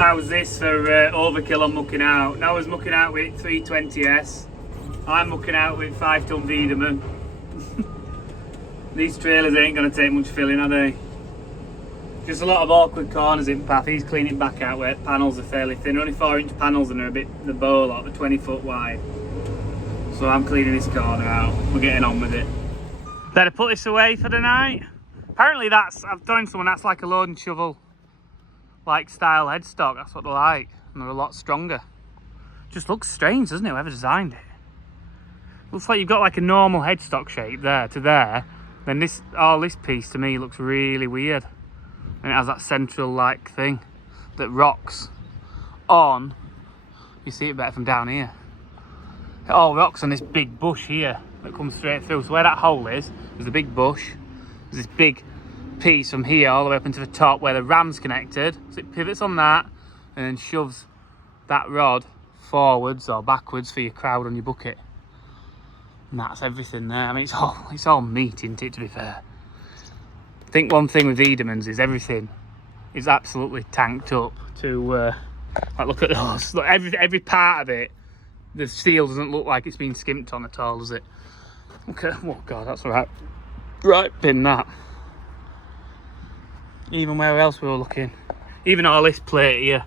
How's this for overkill on mucking out? Noah's mucking out with 320S. I'm mucking out with 5-ton Wiedemann. These trailers ain't going to take much filling, are they? Just a lot of awkward corners in path. He's cleaning back out where panels are fairly thin. Only 4-inch panels and they're a bit the bow lot, they're 20 foot wide. So I'm cleaning this corner out. We're getting on with it. Better put this away for the night. Apparently that's, I've done someone, that's like a load and shovel like style headstock. That's what they're like. And they're a lot stronger. Just looks strange, doesn't it? Whoever designed it. Looks like you've got like a normal headstock shape there to there. Then this, all this piece to me looks really weird. And it has that central like thing that rocks on. You see it better from down here. It all rocks on this big bush here that comes straight through. So where that hole is, there's a big bush. There's this big piece from here all the way up into the top where the ram's connected. So it pivots on that and then shoves that rod forwards or backwards for your crowd on your bucket. And that's everything there. I mean, it's all meat, isn't it, to be fair? I think one thing with Wiedemann's is everything is absolutely tanked up to, like, look at those. Look, every part of it, the steel doesn't look like it's been skimped on at all, does it? Okay, oh God, that's all right. Right, bin that. Even where else we were looking. Even all this plate here.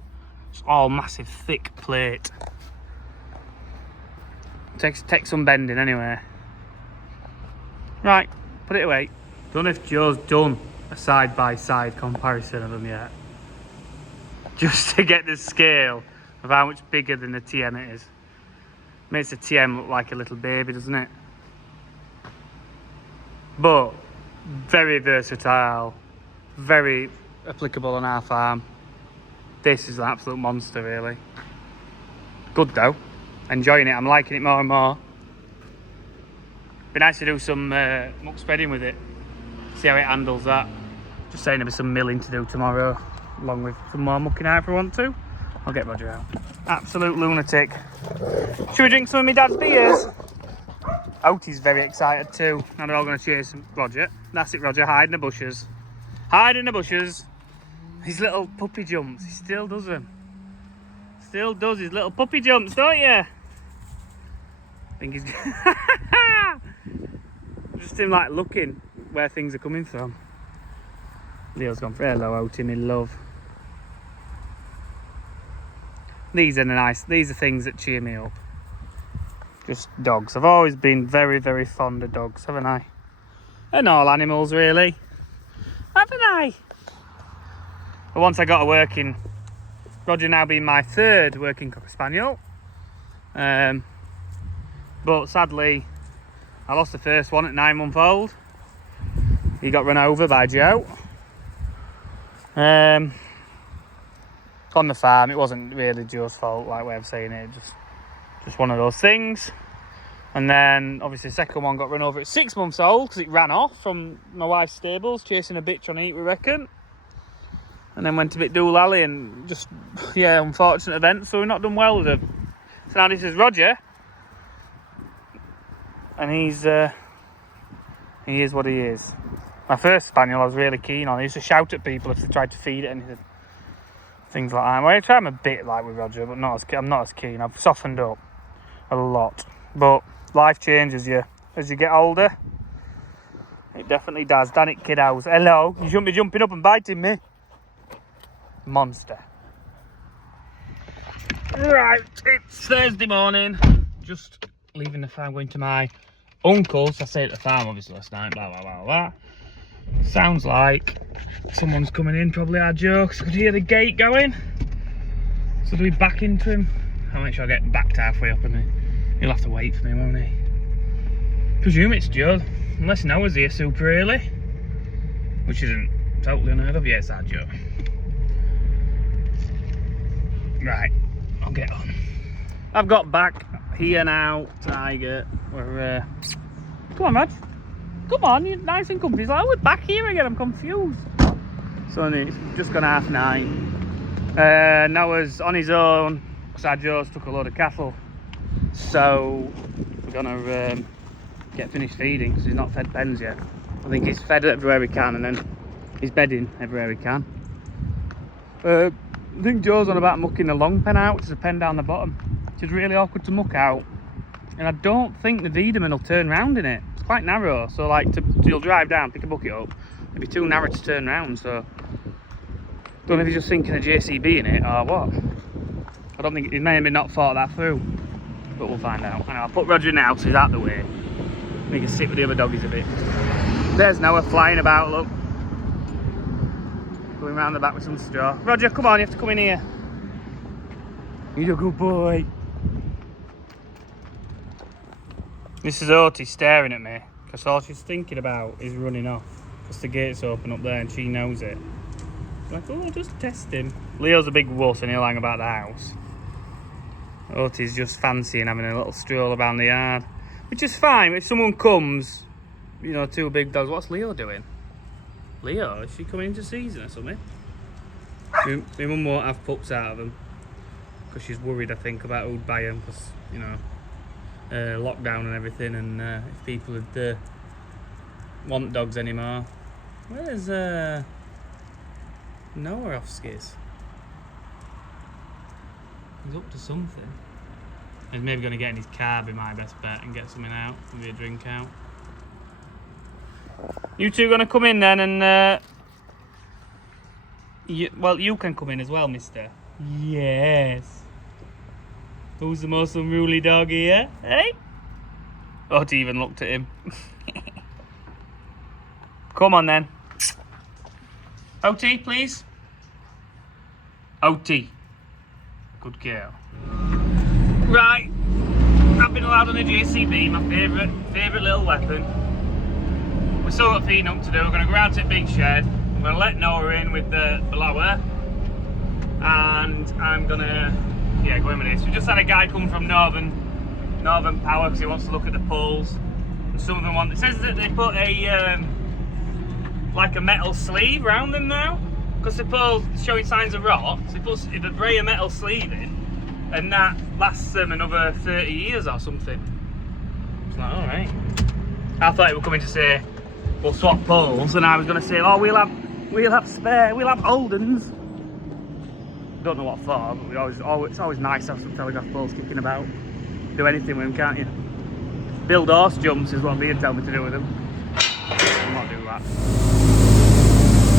It's all massive, thick plate. Takes some bending anyway. Right, put it away. Don't know if Joe's done a side-by-side comparison of them yet. Just to get the scale of how much bigger than the TM it is. Makes the TM look like a little baby, doesn't it? But very versatile, very applicable on our farm. This is an absolute monster, really. Good though. Enjoying it. I'm liking it more and more. Be nice to do some muck spreading with it. See how it handles that. Just saying there'll be some milling to do tomorrow, along with some more mucking out if I want to. I'll get Roger out. Absolute lunatic. Should we drink some of my dad's beers? Oatie's very excited too. Now they're all going to chase Roger. That's it, Roger. Hide in the bushes. Hide in the bushes. His little puppy jumps. He still does them. Still does his little puppy jumps, don't you? I think he's just him like looking where things are coming from. Leo's gone for hello, Oatie, me love. These are nice. These are things that cheer me up. Just dogs. I've always been very, very fond of dogs, haven't I? And all animals, really. Haven't I? But once I got a working, Roger now being my third working Cocker Spaniel. But sadly, I lost the first one at 9-month-old. He got run over by Joe. On the farm, it wasn't really Joe's fault, like way of saying it. Just one of those things. And then obviously the second one got run over at 6 months old because it ran off from my wife's stables chasing a bitch on heat, we reckon. And then went a bit doolally and just, yeah, unfortunate event. So we've not done well with him. So now this is Roger. And he is what he is. My first spaniel I was really keen on. He used to shout at people if they tried to feed it and things like that. Well, I try him a bit like with Roger, but I'm not as keen. I've softened up a lot. But life changes you as you get older. It definitely does. Damn it, kiddos. Hello. You shouldn't be jumping up and biting me. Monster. Right, it's Thursday morning. Just leaving the farm, going to my uncle's. I stayed at the farm obviously last night. Blah, blah, blah, blah. Sounds like someone's coming in, probably our Joe, because I could hear the gate going. So do we back into him? I'll make sure I get backed halfway up and he'll have to wait for me, won't he? Presume it's Joe, unless Noah's here super early, which isn't totally unheard of. Yeah, it's our Joe. Right, I'll get on. I've got back here now, Tiger. We're come on, Rog. Come on, you're nice and comfy. He's like, oh, we're back here again. I'm confused. So it's just gone 9:30. Noah's on his own because our Joe's took a load of cattle. So we're gonna get finished feeding because he's not fed pens yet. I think he's fed everywhere he can and then he's bedding everywhere he can. I think Joe's on about mucking the long pen out, which is a pen down the bottom, which is really awkward to muck out. And I don't think the Wiedemann will turn round in it. It's quite narrow, so like you'll drive down, pick a bucket up, it'd be too narrow to turn round. So don't know if he's just thinking of JCB in it or what. I don't think he may have not thought that through, but we'll find out. And I'll put Roger now so he's out the way. We can sit with the other doggies a bit. There's Noah flying about, look. Going round the back with some straw. Roger, come on, you have to come in here. You're a good boy. This is Otis staring at me, because all she's thinking about is running off. Because the gate's open up there and she knows it. Like, oh, just test him. Leo's a big wuss and he'll hang about the house. Otis just fancying having a little stroll around the yard. Which is fine, if someone comes, you know, two big dogs. What's Leo doing? Leo, is she coming into season or something? My mum won't have pups out of them. Because she's worried, I think, about who'd buy them. Because, you know, lockdown and everything, and if people would want dogs anymore. Where's Noah off skis? He's up to something. He's maybe going to get in his car, be my best bet, and get something out, maybe a drink out. You two going to come in then, and you can come in as well, mister. Yes. Who's the most unruly dog here? Hey? Oti even looked at him. Come on then. Oti, please. Oti. Good girl. Right. I've been allowed on a JCB, my favourite little weapon. We're still got feeding up to do. We're going to go out to the big shed. I'm going to let Noah in with the blower. And I'm going to... yeah, go in with this. We just had a guy come from Northern Power because he wants to look at the poles. And some of them want. It says that they put a like a metal sleeve around them now because the poles showing signs of rot. So they put a bray of metal sleeve in, and that lasts them another 30 years or something. It's like, all right. I thought he was coming to say we'll swap poles, and I was going to say, oh, we'll have spare, we'll have old uns. Don't know what for, but it's always nice to have some telegraph poles kicking about. Do anything with them, can't you? Build horse jumps is what Liam told me to do with them. I'll not do that.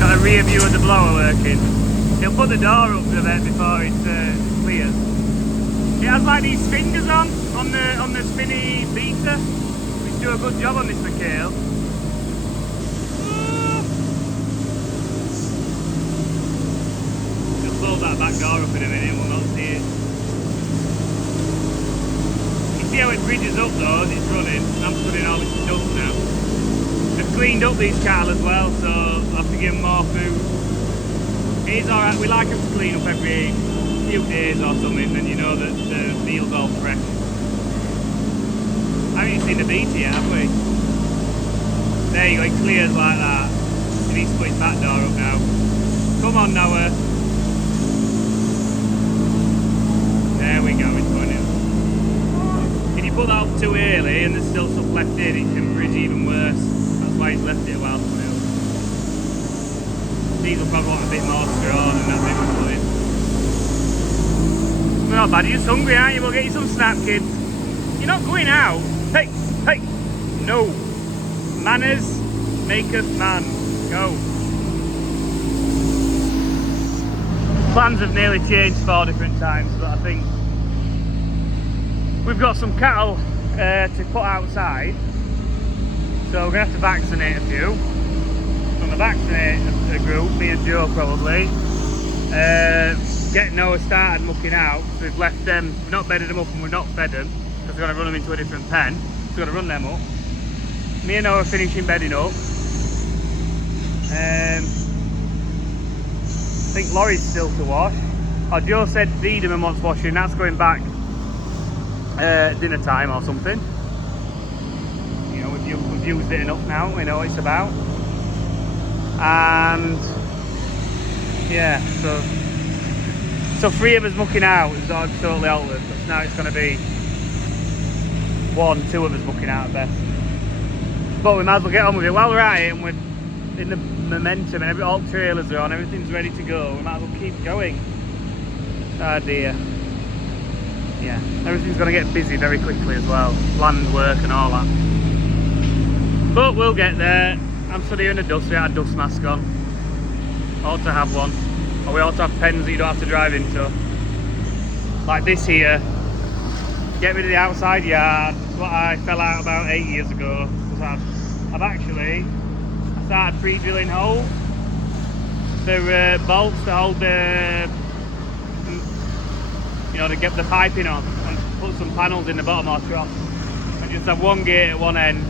Got a rear view of the blower working. He'll put the door up to there before it's clear. It has like these fingers on the spinny beater, which do a good job on this McHale. Close that back door up in a minute, we'll not see it. You see how it bridges up though as it's running. I'm putting all this stuff now. I've cleaned up these cattle as well, so I'll have to give them more food. It is alright, we like them to clean up every few days or something, and you know that the meal's all fresh. I haven't even seen the beater yet, have we? There you go, it clears like that. He needs to put his back door up now. Come on, Noah. There we go, it's going in. If you put that up too early and there's still stuff left in, it can bridge even worse. That's why he's left it a while to build. These will probably want a bit more straw than that bit we're putting. We're not bad, you're just hungry, aren't you? We'll get you some snap, kids. You're not going out. Hey, hey, no. Manners maketh man. Go. Plans have nearly changed 4 different times, but I think we've got some cattle to put outside, so we're going to have to vaccinate a few. I'm going to vaccinate a group, me and Joe probably, get Noah started mucking out. So we've left them, we've not bedded them up and we've not fed them, because we're going to run them into a different pen, so we're going to run them up. Me and Noah are finishing bedding up. I think Laurie's still to wash. Oh, Joe said Wiedemann wants washing, that's going back dinner time or something. You know, we've used it enough now, we know what it's about. And yeah, so 3 of us mucking out is totally altered. But now it's going to be 1, 2 of us mucking out at best. But we might as well get on with it. While we're at it and we're in the momentum and all trailers are on, everything's ready to go, we might as well keep going. Oh dear. Yeah, everything's going to get busy very quickly as well. Land work and all that. But we'll get there. I'm studying in the dust, we had a dust mask on. Ought to have one. Or we ought to have pens that you don't have to drive into. Like this here. Get rid of the outside yard. It's what I fell out about 8 years ago. I've actually started pre-drilling holes. The bolts to hold the, you know, to get the piping on, and put some panels in the bottom or troughs, and just have one gate at one end,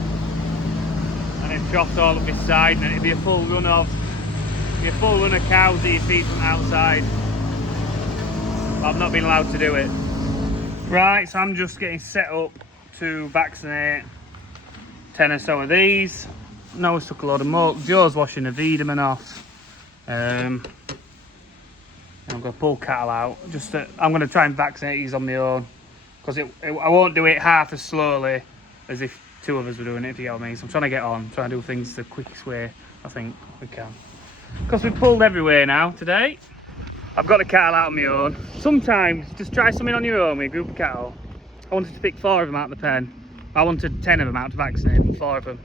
and then troughs all up this side, and it'd be a full run of cows that you feed from outside. But I've not been allowed to do it. Right, so I'm just getting set up to vaccinate 10 or so of these. Noah's took a load of muck. Joe's washing the Wiedemann off. I'm going to pull cattle out. I'm going to try and vaccinate these on my own, because I won't do it half as slowly as if two of us were doing it, if you get what I mean. So I'm trying to get on, trying to do things the quickest way I think we can. Because we've pulled everywhere now today. I've got the cattle out on my own. Sometimes just try something on your own with a group of cattle. I wanted to pick 4 of them out of the pen. I wanted 10 of them out to vaccinate, but 4 of them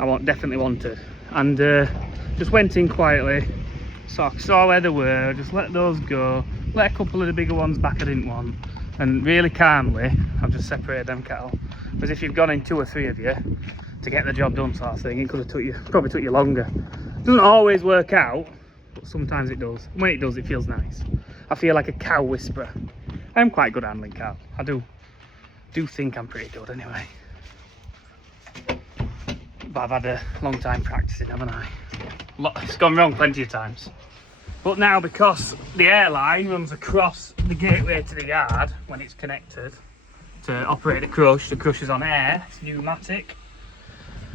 I definitely wanted. And just went in quietly, saw where they were, just let those go, let a couple of the bigger ones back I didn't want, and really calmly I've just separated them cattle. Because if you've gone in 2 or 3 of you to get the job done sort of thing, it could have probably took you longer. It doesn't always work out, but sometimes it does. When it does, it feels nice. I feel like a cow whisperer. I'm quite good at handling cow. I do think I'm pretty good anyway. But I've had a long time practicing, haven't I? It's gone wrong plenty of times. But now, because the airline runs across the gateway to the yard when it's connected to operate the crush is on air, it's pneumatic.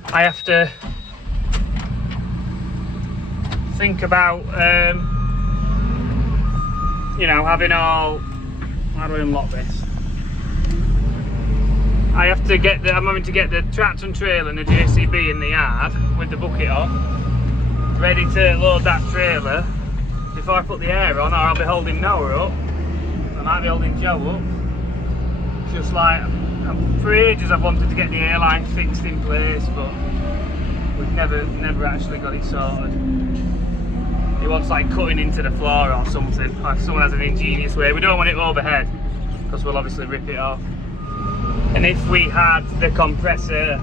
I have to think about, you know, having all, how do I unlock this? I'm having to get the tractor and trailer and the JCB in the yard with the bucket on, ready to load that trailer before I put the air on, or I'll be holding Noah up. I might be holding Joe up. Just like, for ages I've wanted to get the airline fixed in place, but we've never actually got it sorted. It wants like cutting into the floor or something, or if someone has an ingenious way. We don't want it overhead, because we'll obviously rip it off. And if we had the compressor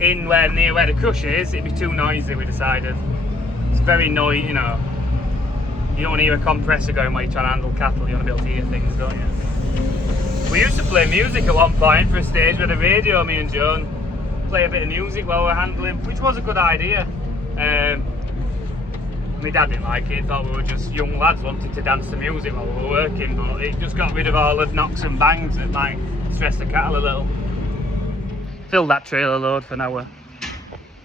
in near where the crush is, it'd be too noisy, we decided. It's very noisy, you know. You don't want to hear a compressor going while you're trying to handle cattle, you want to be able to hear things, don't you? We used to play music at one point for a stage with a radio, me and Joan. Play a bit of music while we're handling, which was a good idea. My dad didn't like it, thought we were just young lads wanting to dance to music while we were working, but it just got rid of all the knocks and bangs that might stress the cattle a little. Filled that trailer load for Noah.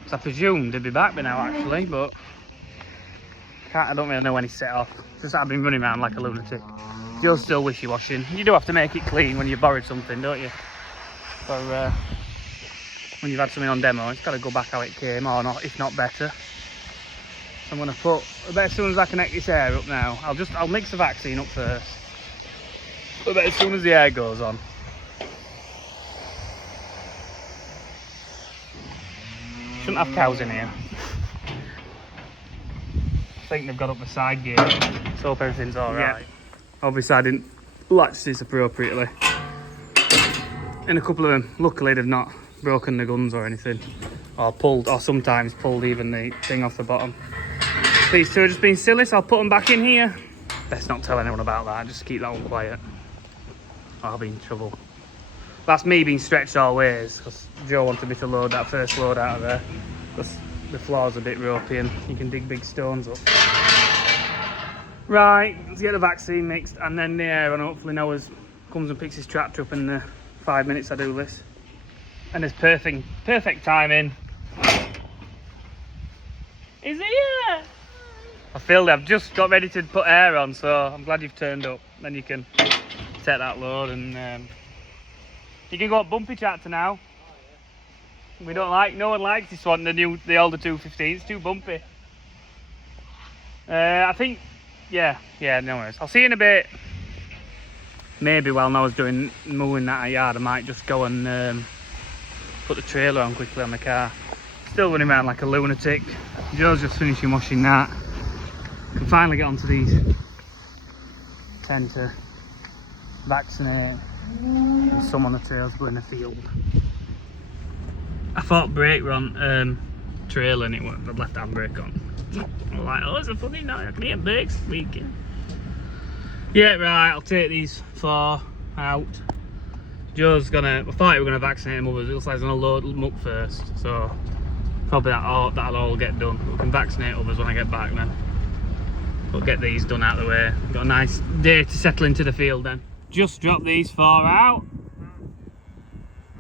So I presumed they'd be back by now actually, but I don't really know when he set off. Just I've been running around like a lunatic. Joe's still wishy-washing. You do have to make it clean when you've borrowed something, don't you? For when you've had something on demo, it's got to go back how it came, or not, if not better. So I'm going to put, I bet as soon as I connect this air up now, I'll mix the vaccine up first. I bet as soon as the air goes on. Shouldn't have cows in here. I think they've got up the side gate, so hope everything's alright. Yeah. Obviously I didn't latch this appropriately. And a couple of them, luckily they've not broken the guns or anything. Or pulled, or sometimes pulled even the thing off the bottom. These two are just being silly, so I'll put them back in here. Best not tell anyone about that, just keep that one quiet. I'll be in trouble. That's me being stretched all ways, because Joe wanted me to load that first load out of there. Because the floor's a bit ropey and you can dig big stones up. Right, let's get the vaccine mixed and then the air on. Hopefully Noah comes and picks his tractor up in the 5 minutes I do this. And there's perfect timing. Is he here? I feel I've just got ready to put air on, so I'm glad you've turned up. Then you can take that load and you can go up bumpy tractor now. We don't no one likes this one, the older 215. It's too bumpy. I think Yeah, no worries. I'll see you in a bit. Maybe while Noah's mowing that yard, I might just go and put the trailer on quickly on the car. Still running around like a lunatic. Joe's just finishing washing that. Can finally get onto these. Tend to vaccinate. And some on the tails go in the field. I thought brake were on trailer and it went the left hand brake on. I was like, oh, it's a funny night. I can hear brakes squeaking. Yeah, right, I'll take these 4 out. Joe's gonna, I thought we were gonna vaccinate them others. It looks like he's gonna load Muck first, so probably that'll all get done. We can vaccinate others when I get back then. We'll get these done out of the way. Got a nice day to settle into the field then. Just dropped these 4 out.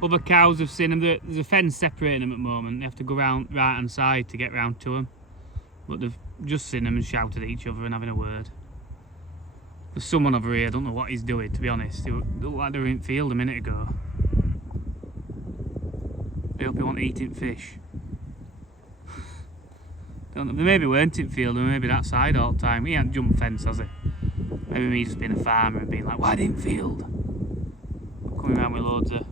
Other cows have seen them. There's a fence separating them at the moment. They have to go round right hand side to get round to them. But they've just seen them and shouted at each other and having a word. There's someone over here, I don't know what he's doing, to be honest. They looked like they were in field a minute ago. I hope he wasn't eating fish. Don't know, they maybe weren't in field, or maybe that side all the time. He hadn't jumped fence, has he? Maybe me just being a farmer and being like, why didn't field? Coming around with loads of...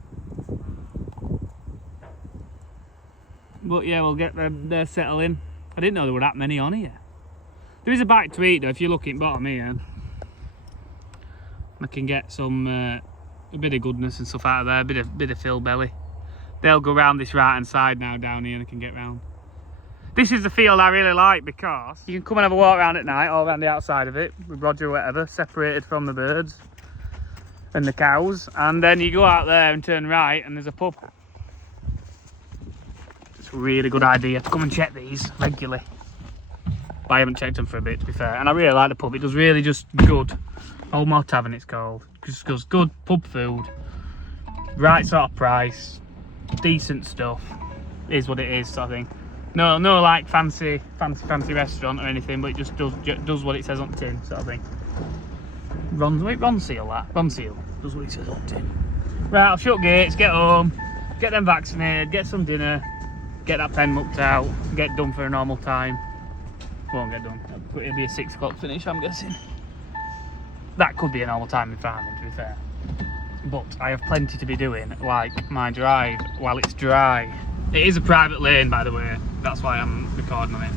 But yeah, we'll get them there settling. I didn't know there were that many on here. There is a bite to eat though, if you look in bottom here. I can get some a bit of goodness and stuff out of there, a bit of fill belly. They'll go round this right hand side now down here and I can get round. This is the field I really like because you can come and have a walk around at night, all around the outside of it, with Roger or whatever, separated from the birds and the cows, and then you go out there and turn right and there's a pub. It's a really good idea to come and check these regularly. But I haven't checked them for a bit, to be fair, and I really like the pub. It does really just good. Old Moor Tavern it's called. Just goes good pub food, right sort of price, decent stuff. Is what it is, sort of thing. No, like fancy restaurant or anything, but it just does what it says on the tin, sort of thing. Ronseal does what it says on the tin. Right, I'll shut gates, get home, get them vaccinated, get some dinner, get that pen mucked out, get done for a normal time. Won't get done. It'll be a 6 o'clock finish, I'm guessing. That could be a normal time in farming, to be fair. But I have plenty to be doing, like my drive while it's dry. It is a private lane, by the way. That's why I'm recording on it.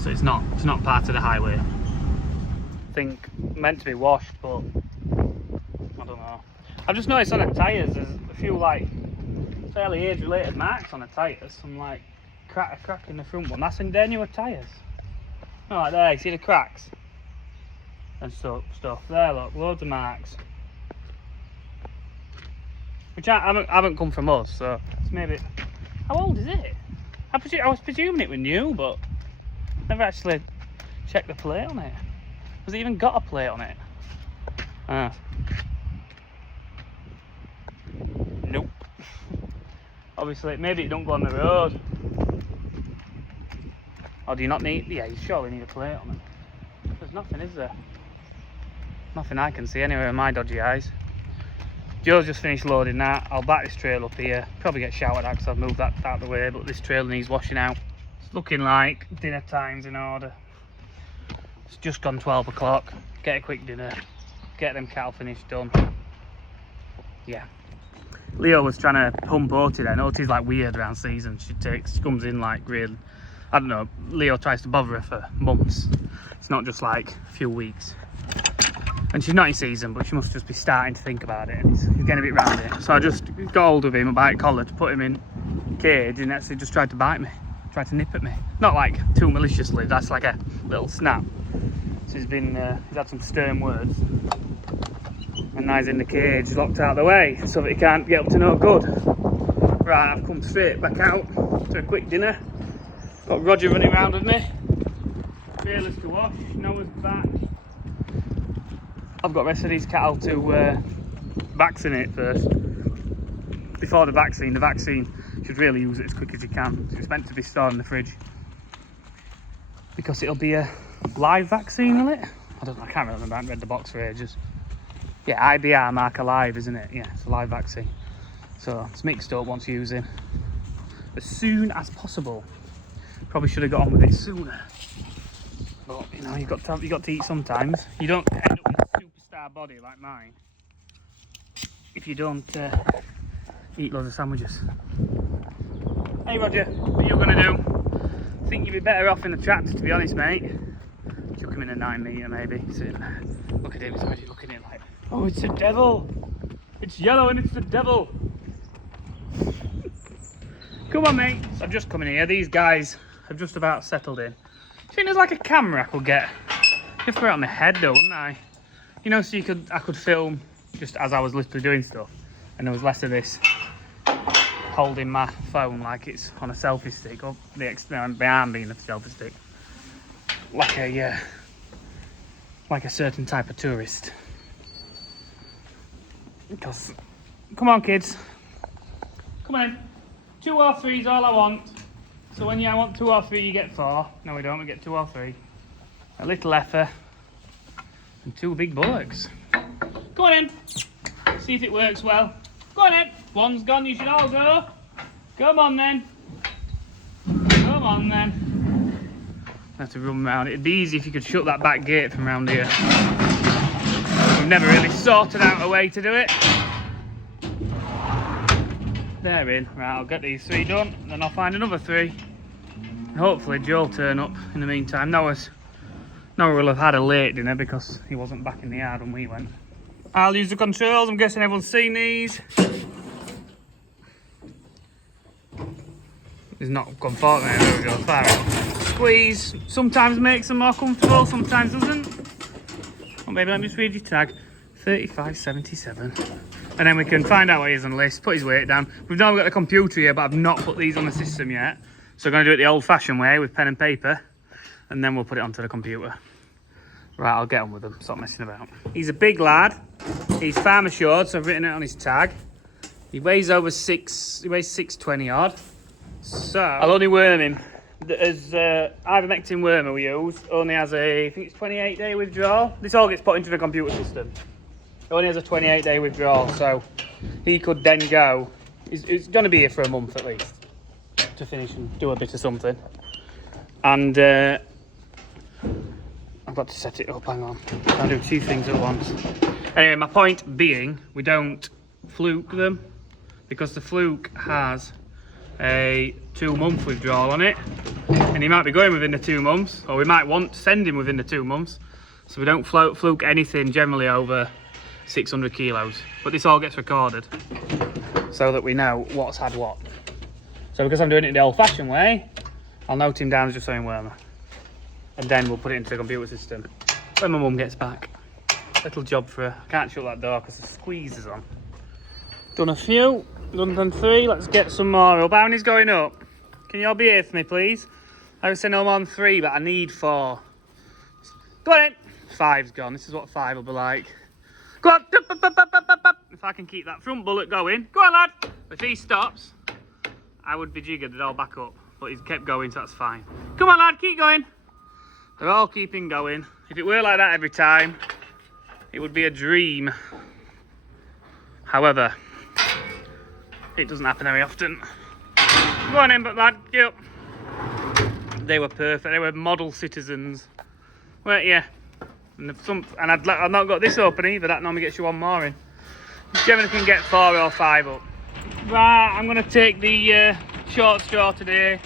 So it's not part of the highway. I think meant to be washed, but I don't know. I've just noticed on the tyres there's a few like fairly age-related marks on the tyres. Some like a crack in the front one. That's in their newer tyres. Oh, like there, you see the cracks and stuff. There, look, loads of marks. Which haven't come from us, so it's maybe... How old is it? I was presuming it was new, but never actually checked the plate on it. Has it even got a plate on it? Ah. Nope. Obviously, maybe it don't go on the road. Or do you not need... Yeah, you surely need a plate on it. There's nothing, is there? Nothing I can see anyway with my dodgy eyes. Joe's just finished loading that. I'll back this trail up here. Probably get shouted at because I've moved that out of the way, but this trail needs washing out. It's looking like dinner time's in order. It's just gone 12 o'clock. Get a quick dinner. Get them cattle finished done. Yeah. Leo was trying to pump Oti then. Oti's like weird around season. She comes in like real... I don't know. Leo tries to bother her for months. It's not just like a few weeks. And she's not in season, but she must just be starting to think about it, and he's getting a bit round it. So I just got hold of him, a bite collar, to put him in cage, and actually just tried to bite me, tried to nip at me. Not like too maliciously, that's like a little snap. So he's had some stern words. And now he's in the cage, locked out of the way, so that he can't get up to no good. Right, I've come straight back out to a quick dinner. Got Roger running around with me. Fearless to wash, Noah's back. I've got the rest of these cattle to vaccinate first. Before the vaccine should really use it as quick as you can. It's meant to be stored in the fridge. Because it'll be a live vaccine, will it? I don't know, I can't remember, I haven't read the box for ages. Yeah, IBR mark alive, isn't it? Yeah, it's a live vaccine. So it's mixed up once using. As soon as possible. Probably should have got on with it sooner. but you know, you've got to eat sometimes. You don't end up with a superstar body like mine if you don't eat loads of sandwiches. Hey Roger, what are you gonna do? I think you'd be better off in the tractor, to be honest, mate. Chuck him in a 9 metre maybe. Sitting there. Look at him, he's already looking at it like, oh, it's a devil. It's yellow and it's the devil. Come on, mate. So I'm just coming here. These guys have just about settled in. I think there's like a camera I could get. You have to put it on my head though, wouldn't I? You know, so I could film just as I was literally doing stuff, and there was less of this holding my phone like it's on a selfie stick, or my arm being a selfie stick, like a certain type of tourist. Because, come on, kids, come on in. 2 or 3 is all I want. So when I want 2 or 3, you get 4. No, we don't. We get 2 or 3. A little effer and 2 big bullocks. Go on in. See if it works well. Go on in. One's gone. You should all go. Come on then. Come on then. I have to run round. It'd be easy if you could shut that back gate from round here. We've never really sorted out a way to do it. They're in. Right, I'll get these 3 done, and then I'll find another 3. And hopefully Joe will turn up in the meantime. Noah will have had a late dinner because he wasn't back in the yard when we went. I'll use the controls. I'm guessing everyone's seen these. It's not comfortable. There we go. Fire it. Squeeze. Sometimes makes them more comfortable, sometimes doesn't. Well, maybe let me just read your tag. 35.77. And then we can find out what he is on the list, put his weight down. We've now got the computer here, but I've not put these on the system yet. So we're going to do it the old-fashioned way with pen and paper, and then we'll put it onto the computer. Right, I'll get on with him, stop messing about. He's a big lad. He's farm assured, so I've written it on his tag. He weighs over 620 odd. So I'll only worm him. As ivermectin wormer we use only has I think it's 28-day withdrawal. This all gets put into the computer system. It only has a 28-day withdrawal, so he could then go. He's going to be here for a month at least to finish and do a bit of something. And I've got to set it up. Hang on, I'll do 2 things at once. Anyway, my point being, we don't fluke them because the fluke has a 2-month withdrawal on it, and he might be going within the 2 months, or we might want to send him within the 2 months. So we don't fluke anything generally over 600 kilos, but this all gets recorded so that we know what's had what. So because I'm doing it the old-fashioned way, I'll note him down as just saying wormer, and then we'll put it into the computer system when my mum gets back. Little job for her. I can't shut that door because the squeeze is on. Done a few, done 3. Let's get some more up. How many's going up? Can you all be here for me, please? I would say no more than 3, but I need 4. Go on in. 5's gone. This is what 5 will be like. Go on. If I can keep that front bullet going. Go on, lad. If he stops, I would be jiggered. They'd all back up. But he's kept going, so that's fine. Come on, lad. Keep going. They're all keeping going. If it were like that every time, it would be a dream. However, it doesn't happen very often. Go on in, but lad. Get up. They were perfect. They were model citizens. Weren't you? And I've not got this open either. That normally gets you 1 more in. You generally can get 4 or 5 up. Right, I'm going to take the short straw today,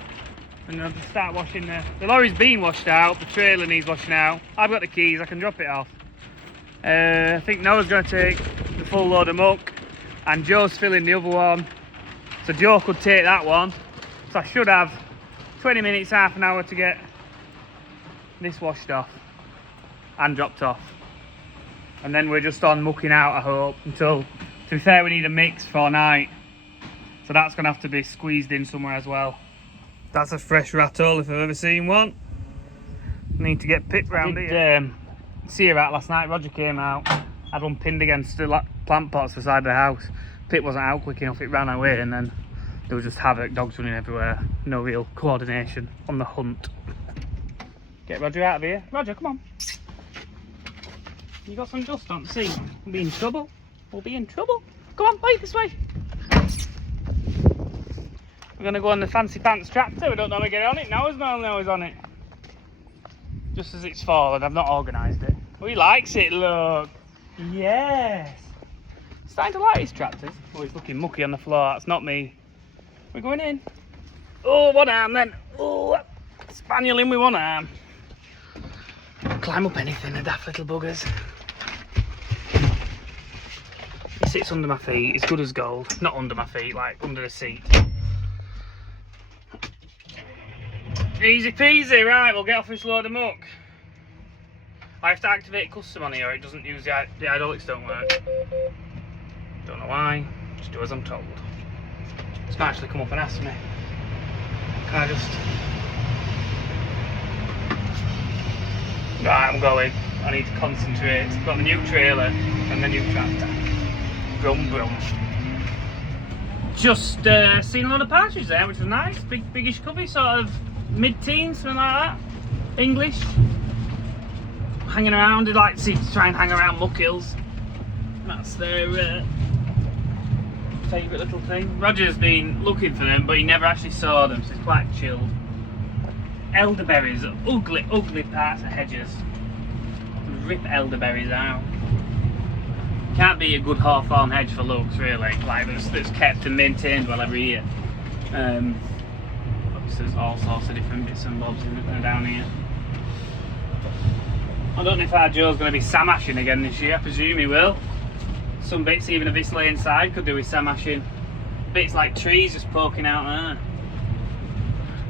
and I'll just start washing the lorry's been washed out. The trailer needs washing out. I've got the keys. I can drop it off. I think Noah's going to take the full load of muck, and Joe's filling the other one. So Joe could take that one. So I should have 20 minutes, half an hour to get this washed off and dropped off, and then we're just on mucking out, I hope, until, to be fair, we need a mix for night, so that's going to have to be squeezed in somewhere as well. That's a fresh rattle if I've ever seen one. Need to get Pip round here. See her out last night. Roger came out, had one pinned against the plant pots to the side of the house. Pip wasn't out quick enough, it ran away, and then there was just havoc, dogs running everywhere, no real coordination on the hunt. Get Roger out of here. Roger, come on. You got some dust on the seat. We'll be in trouble. We'll be in trouble. Come on, bike this way. We're going to go on the fancy pants tractor. We don't normally get on it. Noah's not always on it. just as it's fallen. I've not organised it. Oh, he likes it, look. Yes. Starting to like his tractors. Oh, he's looking mucky on the floor. That's not me. We're going in. Oh, one arm then. Oh, spaniel in with one arm. Climb up anything, the daft little buggers. He sits under my feet. He's good as gold. Not under my feet, like under the seat. Easy peasy. Right, we'll get off this load of muck. I have to activate custom on here, or it doesn't use the hydraulics, don't work. Don't know why, just do as I'm told. It's might actually come up and ask me. Can I just... Right, I'm going. I need to concentrate. I've got the new trailer and the new tractor. Brum brum. Just seen a lot of partridge there, which was nice. Biggish covey, sort of mid-teens, something like that. English. Hanging around, they like to try and hang around muck hills. That's their favourite little thing. Roger's been looking for them, but he never actually saw them, so he's quite chilled. Elderberries, ugly, ugly parts of hedges. Rip elderberries out. Can't be a good hawthorn hedge for looks, really. Like that's kept and maintained well every year. There's all sorts of different bits and bobs down here. I don't know if our Joe's going to be samashing again this year. I presume he will. Some bits, even if it's laying side, could do with samashing. Bits like trees just poking out there.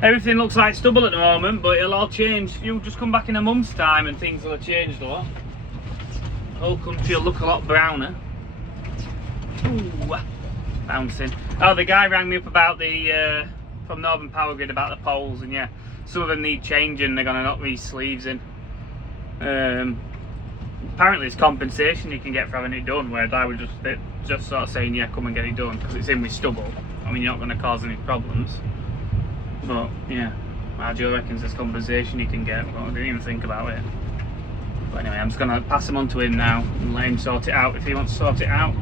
Everything looks like stubble at the moment, but it'll all change. You'll just come back in a month's time and things will have changed a lot. The whole country will look a lot browner. Ooh, bouncing. Oh, the guy rang me up about the from Northern Power Grid about the poles, and yeah, some of them need changing. They're going to knock these sleeves in. Apparently there's compensation you can get for having it done, whereas I was just sort of saying, yeah, come and get it done, because it's in with stubble. I mean, you're not going to cause any problems, but yeah, our Joe reckons there's compensation you can get. Well, I didn't even think about it. But anyway, I'm just going to pass them on to him now and let him sort it out if he wants to sort it out.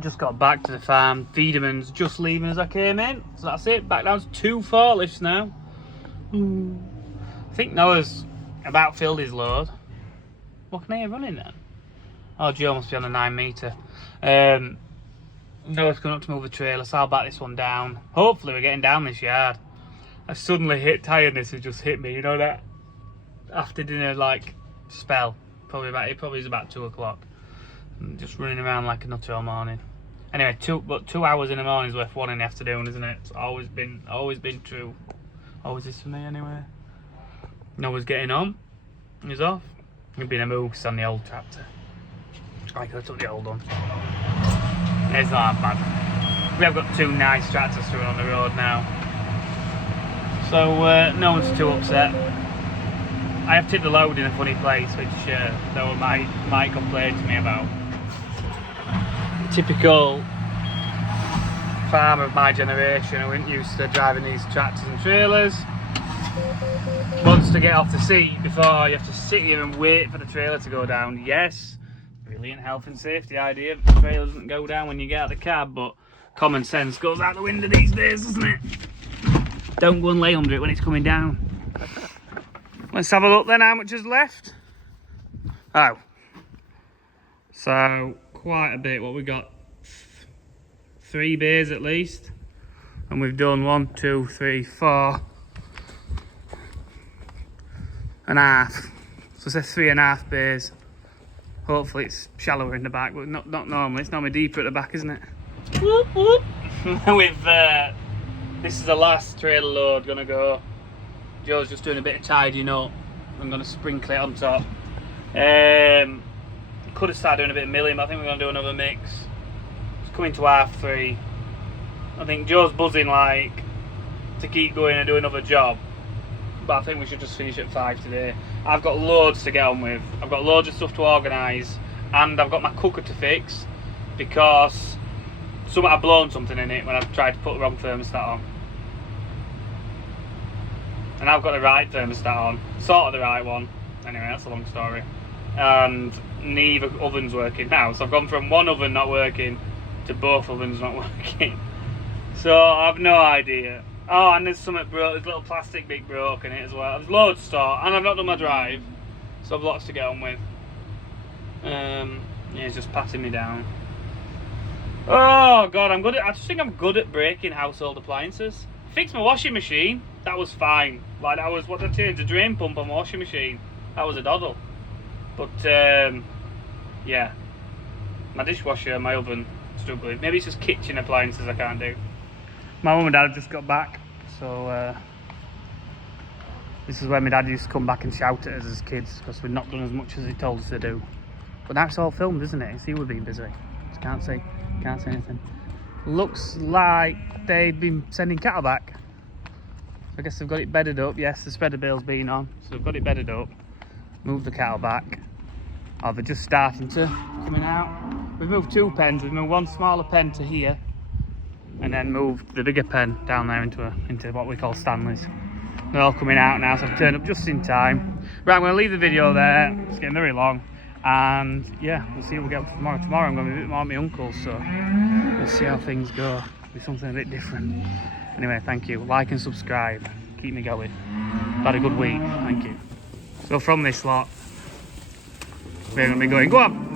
Just got back to the farm. Wiedemann's just leaving as I came in, so that's it. Back down to 2 forklifts now. I think Noah's about filled his load. What can I hear running then? Oh, Joe must be on the 9 metre. Noah's coming up to move the trailer, so I'll back this one down. Hopefully we're getting down this yard. I suddenly hit tiredness, has just hit me, you know that after dinner like spell. It probably is about 2 o'clock. I'm just running around like a nutter all morning. Anyway, 2 hours in the morning is worth 1 in the afternoon, isn't it? It's always been true. Always is for me anyway. Noah's getting on. He's off. He'll be in a moose on the old tractor. I could have took the old one. It's not that bad. We have got 2 nice tractors through on the road now, so no one's too upset. I have tipped the load in a funny place, which Noah might complain to me about. Typical farmer of my generation who isn't used to driving these tractors and trailers. Wants to get off the seat before you have to sit here and wait for the trailer to go down. Yes, brilliant health and safety idea. The trailer doesn't go down when you get out of the cab, but common sense goes out the window these days, doesn't it? Don't go and lay under it when it's coming down. Let's have a look then how much is left. Oh, so quite a bit. What we got? 3 bays at least, and we've done 1, 2, 3, 4 and a half. So say 3.5 bays. Hopefully it's shallower in the back, but not normally. It's normally deeper at the back, isn't it? Whoop, whoop. With this is the last trailer load gonna go. Joe's just doing a bit of tidying up. I'm gonna sprinkle it on top. Could have started doing a bit of milling, but I think we're gonna do another mix. It's coming to 3:30. I think Joe's buzzing like to keep going and do another job, but I think we should just finish at 5 today. I've got loads to get on with. I've got loads of stuff to organise, and I've got my cooker to fix because I've blown something in it when I've tried to put the wrong thermostat on. And I've got the right thermostat on, sort of the right one. Anyway, that's a long story. And neither oven's working now. So I've gone from one oven not working to both ovens not working. So I've no idea Oh, and there's something broke. There's a little plastic bit broke in it as well. There's loads to store, and I've not done my drive, so I've lots to get on with. Yeah, he's just patting me down. Oh God, I just think I'm good at breaking household appliances. Fixed my washing machine. That was fine. Like that was what I changed the drain pump on my washing machine. That was a doddle. But yeah, my dishwasher, and my oven, struggling. Maybe it's just kitchen appliances I can't do. My mum and dad have just got back, so this is where my dad used to come back and shout at us as kids because we'd not done as much as he told us to do. But now it's all filmed, isn't it? See, we're being busy. Just can't say anything. Looks like they've been sending cattle back. So I guess they've got it bedded up. Yes, the spreader bale's been on, so they've got it bedded up. Moved the cattle back. Oh, they're just starting to coming out. We've moved 2 pens. We've moved one smaller pen to here, and then moved the bigger pen down there into what we call Stanley's. They're all coming out now, so I've turned up just in time. Right, I'm going to leave the video there. It's getting very long, and yeah, we'll see what we get up to tomorrow. Tomorrow I'm going to be a bit more at my uncle's, so we'll see how things go. It'll be something a bit different. Anyway, thank you. Like and subscribe. Keep me going. I've had a good week. Thank you. So from this lot, we're going to be going. Go on.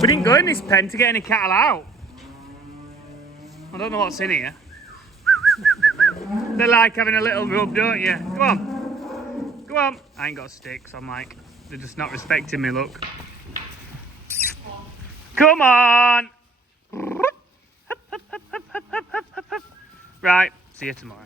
We didn't go in this pen to get any cattle out. I don't know what's in here. They like having a little rub, don't you? Go on. Go on. I ain't got sticks. I'm like, they're just not respecting me, look. Come on. Right. See you tomorrow.